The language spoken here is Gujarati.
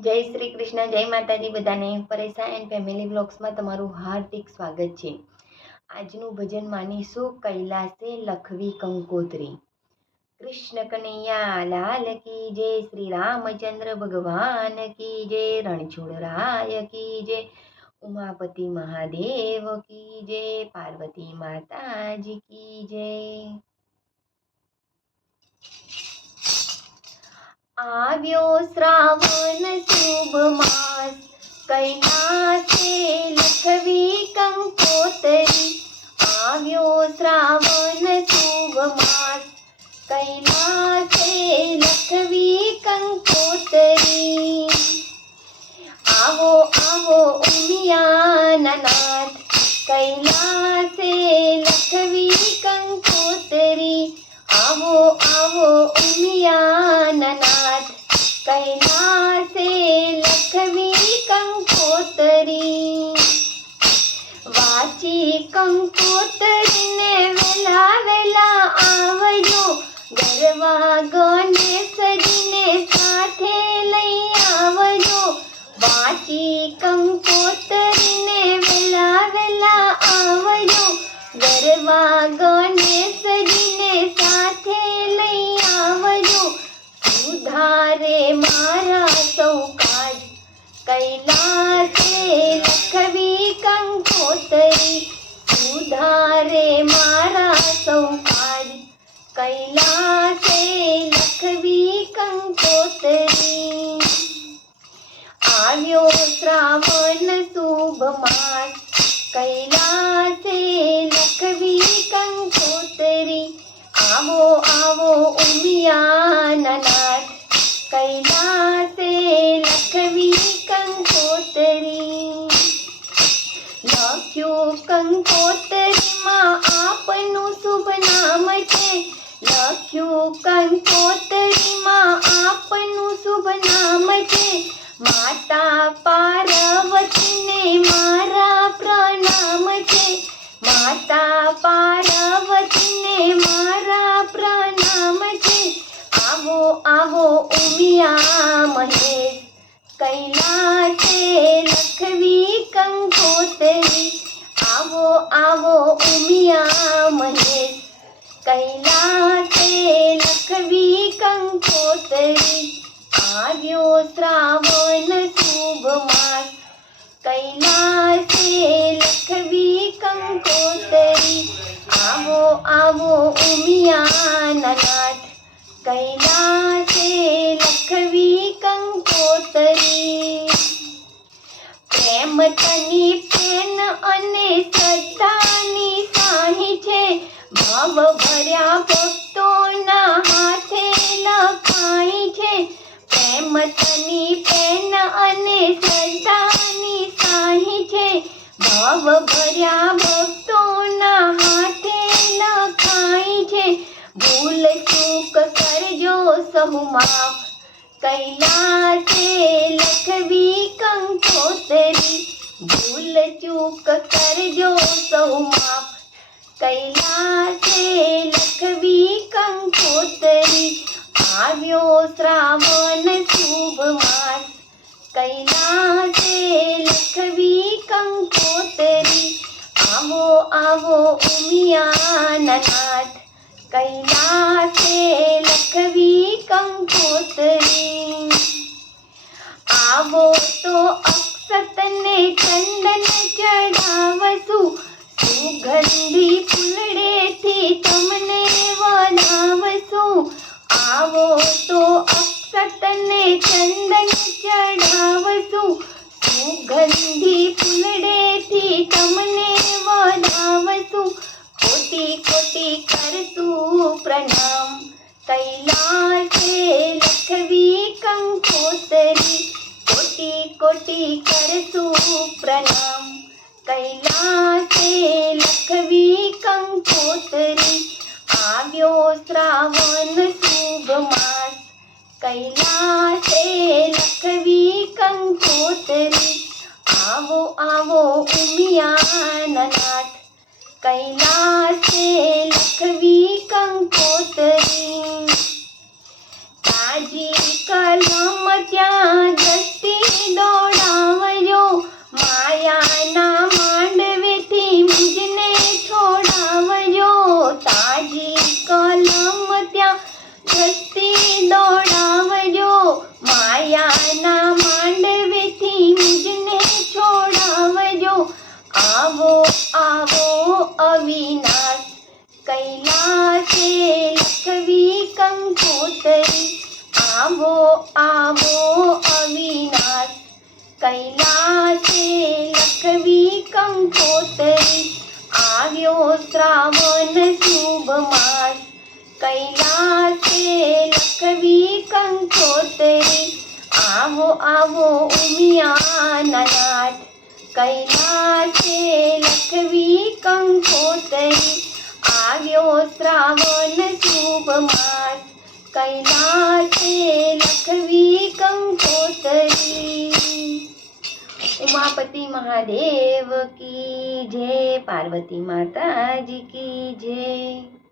જય શ્રી કૃષ્ણ, જય માતાજી બધાને. પરેશા એન્ડ ફેમિલી બ્લોગ્સમાં તમારું હાર્દિક સ્વાગત છે. આજનું ભજન માનીશું કૈલાસે લખવી કંકોત્રી. કૃષ્ણ કનૈયા, લાલ કી જય, શ્રી રામચંદ્ર ભગવાન કી જય, રણછોડ રાય કી જય, ઉમાપતિ મહાદેવ કી જય, પાર્વતી માતાજી કી જય. આવ્યો શ્રાવણ શુભ માસ. કૈલાસે લખવી કંકોતરી. આવ્યો શ્રાવણ શુભ માસ. કૈલાસે લખવી કંકોતરી. આવો આવો ઉમિયાના નાથ કૈલાસે લખવી કંકોતરી. આવો આવો ઉમિયાના કૈલાસે કૈલાસે લખવી કંકોતરી આવ્યો શ્રાવણ શુભ માસ કૈલાસે લખવી કંકોતરી આવો આવો ઉમિયાના કૈલાસે લખવી કંકોતરી લખ્યું કંકોતરીમાં આપનું લખ્યું કંકોતરીમાં આપનું શુભ નામ છે. માતા પાર્વતીને મારા પ્રણામ છે. માતા પાર્વતીને મારા પ્રણામ છે. આવો આવો ઉમિયા મહેશ કૈલાસે લખવી કંકોતરી આવો આવો ઉમિયા મહેશ કૈલાસે કંકોતરી આવ્યો શ્રાવણ શુભ માસ. કૈલાસે લખવી કંકોતરી. આવો આવો ઉમિયાનાથ નાથ કૈલાસે લખવી કંકોતરી. પ્રેમ તની પેન અને શ્રદ્ધાની તની પેન અને શ્રદ્ધાની સાહી છે. ભાવ ભર્યા ભક્તોના હાથે લખાઈ છે. ભૂલ ચૂક કરજો સહુ માફ. કૈલાસે લખવી કંકોતરી. ભૂલ ચૂક કરજો સહુ માફ. કૈલાસે લખવી કંકોતરી. આવ્યો શ્રાવણ કૈલાસે લખવી કંકોતરી. આવો આવો ઉમિયાનનાથ. કૈના કૈલાસે લખવી કંકોતરી. આવો તો અક્ષતને ચંદન ચડાવશું. સુગંધી ફૂલડેથી તમને વડાવશું આવો તો અક્ષતને ચંદન ચઢાવશું, સુગંધી ફૂલડેથી તમને વધાવશું. કોટી કોટી કરતું પ્રણામ. કૈલાસે લખવી કંકોતરી કોટી કોટી કરતું પ્રણામ. કૈલાસે લખવી કંકોતરી, આવ્યો શ્રાવણ કૈલાસે લખવી કંકોતરી આવો આવો ઉમિયાના નાથ કૈલાસે લખવી ભૂતરી આવો આવો અવિનાશ. કૈલાસે લખવી કંકોતરી આવ્યો શ્રાવણ શુભ માસ. કૈલાસે લખવી કંકોતરી આવો આવો ઉમિયા નાટ કૈલાસે લખવી કંકોતરી આવ્યો શ્રાવણ કૈલાસે લખવી કંકોતરી. ઉમાપતિ મહાદેવ કી જય પાર્વતી માતાજી કી જય.